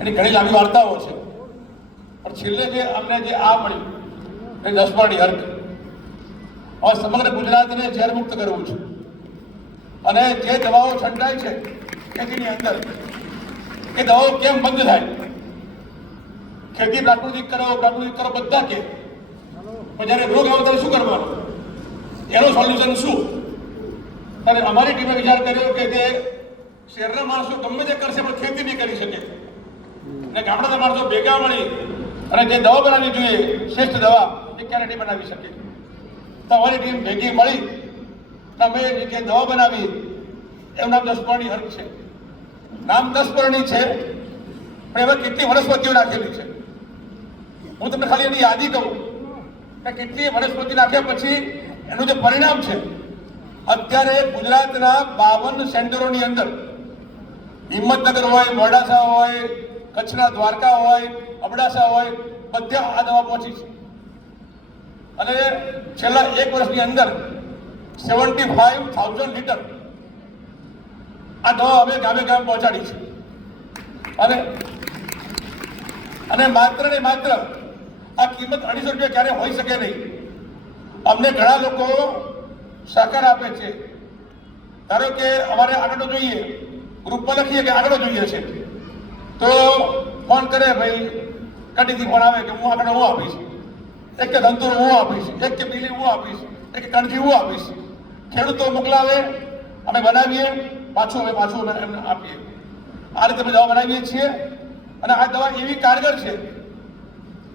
એની ઘણી લાંબી વાર્તાઓ છે, પણ છેલ્લે જે અમને જે આ મળ્યું એ 10 પાણી હર્ક. હવે સમગ્ર ગુજરાતને ઝેર મુક્ત કરવું છે અને જે દવાઓ છંટાય છે ખેતીની અંદર એ દવાઓ કેમ બંધ થાય? ખેતી પ્રાકૃતિક કરો બધા કે, પણ જ્યારે રોગ આવે ત્યારે શું કરવાનું? એનું સોલ્યુશન શું? ત્યારે અમારી ટીમે વિચાર કર્યો કે જે શહેરના માણસો ગમે તે કરશે પણ ખેતી નહીં કરી શકે અને ગામડાના માણસો ભેગા મળી અને જે દવા બનાવવી જોઈએ શ્રેષ્ઠ દવા એ ક્યારે નહીં બનાવી શકે. તો અમારી ટીમ ભેગી મળી અમે જે દવા બનાવી એનું નામ 10 પાણી હર્ક છે. નામ 10 પાણી છે પણ એમાં કેટલી વનસ્પતિઓ નાખેલી છે. હું તમને ખાલી એની યાદી કહું કે કેટલી વનસ્પતિ નાખ્યા પછી એનું જે પરિણામ છે. અત્યારે ગુજરાતના 52 સેન્ટરોની અંદર હિંમતનગર હોય, મોડાસા હોય, કચ્છના દ્વારકા હોય, અબડાસા હોય, બધે આ દવા પહોંચી છે અને છેલ્લા 1 વર્ષની અંદર 75,000 લીટર આ દવા અમે ગામે ગામ પહોંચાડી છે. અને માત્ર ને માત્ર આ કિંમત 250 રૂપિયા ક્યારે હોઈ શકે નહીં. અમને ઘણા લોકો સહકાર આપે છે. ધારો કે અમારે આંકડો જોઈએ, ગ્રુપમાં લખીએ કે આંકડો જોઈએ છે તો ફોન કરે, ભાઈ કડીથી ફોન આવે કે હું આંકડો હું આપીશ, એક કે ધંધુર હું આપીશ, એક કે બીલી હું આપીશ, એક કે કણજી હું આપીશ. ખેડૂતો મોકલાવે, અમે બનાવીએ, પાછું અમે એમને આપીએ. આ રીતે અમે દવા બનાવીએ છીએ અને આ દવા એવી કારગર છે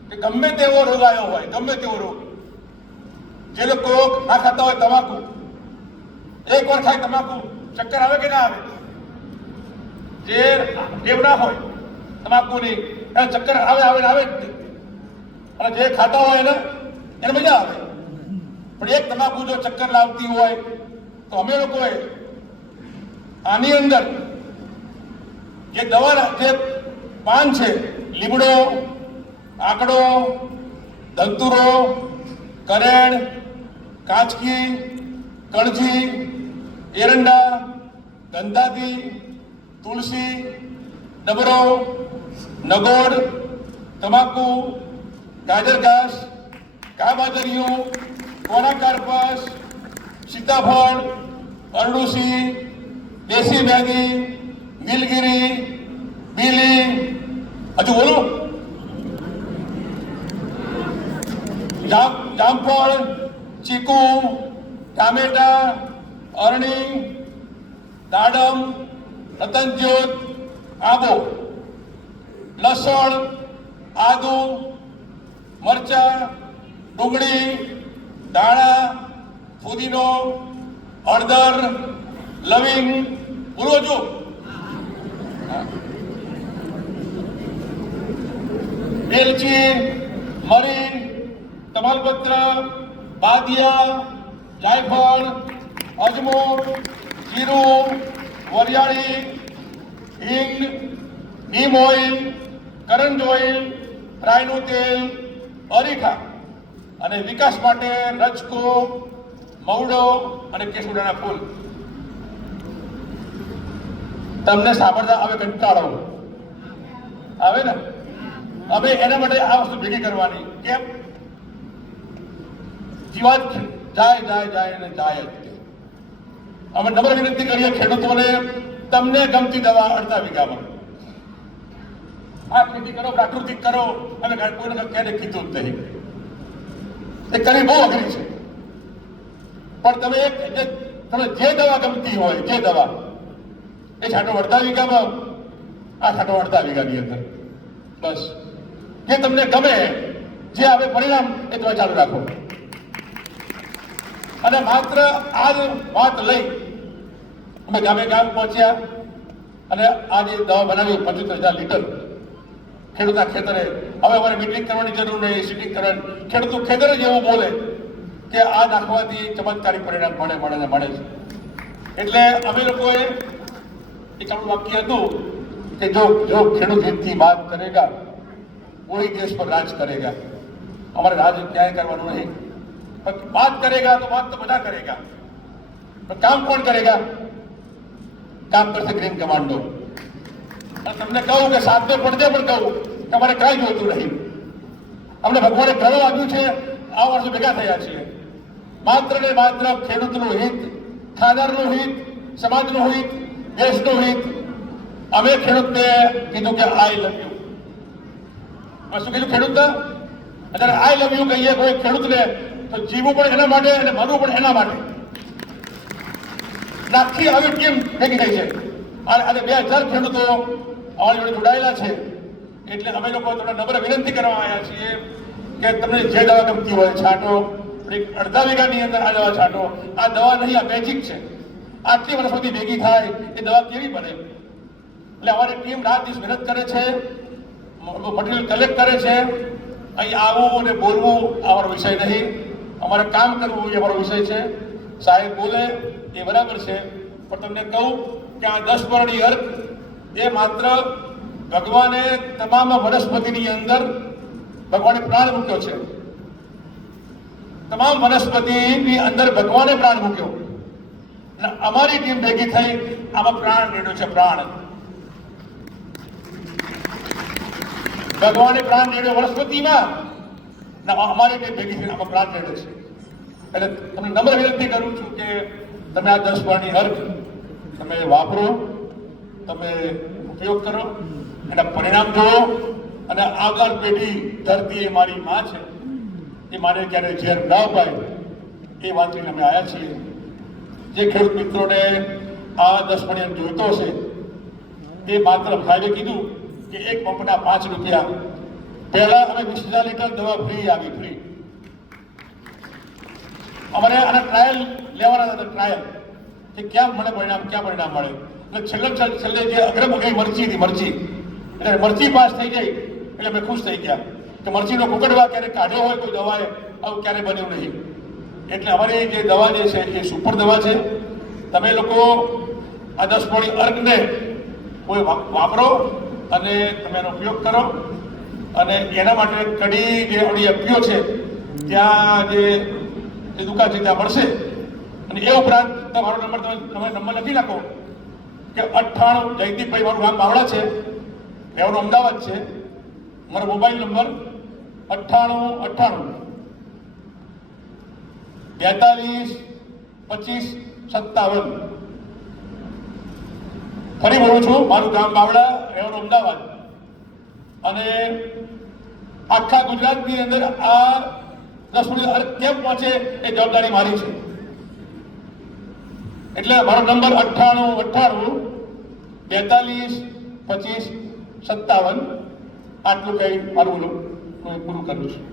કે ગમે તેવો રોગ આવ્યો હોય, ગમે તેવો રોગ, જે લોકો ના ખાતા હોય તમાકુ, એકવાર ખાય તમાકુ ચક્કર આવે કે ના આવે? જે ટેવ ના હોય તમાકુની એને ચક્કર આવે જ નહીં. અને જે ખાતા હોય એને મજા આવે. પણ એક તમાકુ જો ચક્કર લાવતી હોય તો અમે લોકોએ આની અંદર જે દવા, જે પાન છે, લીમડો, આંકડો, ધંતુરો, કરેણ, કાચકી, કણજી, એરંડા, ગંધાદી, તુલસી, ડબરો, નગોડ, તમાકુ, ગાજર ઘાસ, કાબાજરિયું, કોનાકાર્પસ, સીતાફળ, અરડુસી, દેશી મેગી, નીલગીરી, બીલી, હજુ બોલો, જામફળ, ચીકુ, ટામેટા, અરણી, દાડમ, રતનજ્યોત, આંબો, લસણ, આદુ, મરચા, ડુંગળી, ધાણા, ફુદીનો, હળદર, લવિંગ, બોલો છો, વેલચી, મરી, તમાલપત્ર, બાદિયા, જાયફળ, અજમો, જીરું, વરિયાળી, હિંગ, નીમ ઓઇલ, કરંજ ઓઇલ, રાઈનું તેલ, અરીઠા અને વિકાસ માટે રચકો, મવડો અને કેસુડાના ફૂલ. તમને સાંભળતા હવે કંટાળો આવે ને? હવે એના માટે આ વસ્તુ ભેગી કરવાની. કેમ? જીવાત જાય ને જાય જ. અમે નમ્ર વિનંતી કરીએ ખેડૂતોને, તમને ગમતી દવા 18 વીઘામાં આ ખેતી કરો, પ્રાકૃતિક કરો. અમે કોઈને ક્યારે કીધું જ નહીં. એ કરી બહુ અઘરી છે. પણ તમે જે દવા ગમતી હોય, જે દવા એ છાંટો 18 વીઘામાં, આ છાંટો 18 વીઘાની અંદર. બસ જે તમને ગમે, જે આવે પરિણામ એ તમે ચાલુ રાખો. અને માત્ર આ જ વાત લઈ અમે ગામે ગામ પહોંચ્યા અને આ જે દવા બનાવી 75,000 લીટર ખેડૂતના ખેતરે. હવે અમારે મીટિંગ કરવાની જરૂર નહીં, સીટિંગ કરવાની. ખેડૂત ખેતરે જ એવું બોલે કે આ નાખવાથી ચમત્કારી પરિણામ મળે છે. એટલે અમે લોકોએ એક આપણું વાક્ય હતું કે જો ખેડૂત હિતની બાત કરેગા કોઈ દેશ પર રાજ કરેગા. અમારે રાજ ક્યાંય કરવાનું નહીં. बात करेगा तो बात तो બધા करेगा, पर काम कौन करेगा? काम करते ग्रीन कमांडो. અને તમને કહું કે સાતને પડદે પણ કહું કે અમારે કાંઈ જોઈતું નહીં. અમને ભગવાને ઘણું આપ્યું છે, આ વર્ષે ભેગા થયા છીએ. માત્ર ને માત્ર ખેડૂતનું હિત, ખાનારનું હિત, સમાજનું હિત, દેશનું હિત. અમે ખેડૂતને કીધું કે આઈ લવ યુ. શું કીધું ખેડૂતને? અત્યારે આઈ લવ યુ કહીએ કોઈ ખેડૂતને તો જીવવું પણ એના માટે અને મરવું પણ એના માટે. આખી આવી ટીમ ભેગી થઈ છે અને 2000 ખેડૂતો અમારી જોડે જોડાયેલા છે. એટલે અમે લોકો થોડા નમ્ર વિનંતી કરવા આવ્યા છીએ કે તમને જે દવા ગમતી હોય છાંટો. અડધા વીઘાની અંદર આ દવા છાંટો. આ દવા નહીં, આ મેજિક છે. આટલી વર્ષોથી ભેગી થાય એ દવા કેવી બને? એટલે અમારી ટીમ રાત દિવસ મહેનત કરે છે, મટીરિયલ કલેક્ટ કરે છે. અહીં આવવું અને બોલવું અમારો વિષય નહીં, અમારે કામ કરવું એ અમારો વિષય છે. સાહેબ બોલે એ બરાબર છે, પણ તમને કહું કે આ 10 વર્ણની અર્ક એ માત્ર ભગવાને તમામ વનસ્પતિની અંદર ભગવાને પ્રાણ મૂક્યો છે. તમામ વનસ્પતિની અંદર ભગવાને પ્રાણ મૂક્યો અને અમારી ટીમ ભેગી થઈ આમાં પ્રાણ રેડ્યો છે. પ્રાણ ભગવાને પ્રાણ રેડ્યો વનસ્પતિમાં, અમારી ટીમ ભેગી થઈને આમાં પ્રાણ રેડ્યો છે. એટલે તમને નમ્ર વિનંતી કરું છું કે તમે આ 10 વર્ણની અર્ક તમે વાપરો, તમે ઉપયોગ કરો, એના પરિણામ જુઓ અને આગળ પેઢી ધરતી એ મારી માં છે, એ મારે ક્યારે ઝેર ન અપાય એ વાત લઈને અમે આવ્યા છીએ. જે ખેડૂત મિત્રોને આ 10 વર્ણ જોઈતો હશે એ માત્ર સાહેબે કીધું કે એક પંપના 5 રૂપિયા. પહેલા અમે 20,000 લીટર દવા ફ્રી આવી, ફ્રી. અમારે આના ટ્રાયલ લેવાના હતા, ટ્રાયલ કે ક્યાં મળે પરિણામ, ક્યાં પરિણામ મળે. એટલે છેલ્લે જે અગ્રમ ગઈ મરચી હતી, મરચી એટલે મરચી પાસ થઈ ગઈ એટલે અમે ખુશ થઈ ગયા કે મરચીનો કુકડવા ક્યારે કાઢ્યો હોય કોઈ દવાએ આવું ક્યારે બન્યું નહીં. એટલે અમારી જે દવા જે છે એ સુપર દવા છે. તમે લોકો આ 10 વર્ણની અર્કને કોઈ વાપરો અને તમે એનો ઉપયોગ કરો. અને એના માટે કડી જે આપણી એફપીઓ છે ત્યાં જે દુકાન છે ત્યાં મળશે. અને એ ઉપરાંત તમારો નંબર તમે નંબર લખી નાખો કે 98 જયદીપભાઈ, મારું નામ બાવળા છે, રહેવાનું અમદાવાદ છે. મારો મોબાઈલ નંબર 98 42 25 57. ફરી બોલું છું, મારું ગામ બાવળા, રહેવાનું અમદાવાદ. અને આખા ગુજરાતની અંદર આ 10 વર્ણની અર્ક કેમ પહોંચે એ જવાબદારી મારી છે. એટલે મારો નંબર 98 42 25 57. આટલું કહી મારું પૂરું કરું છું.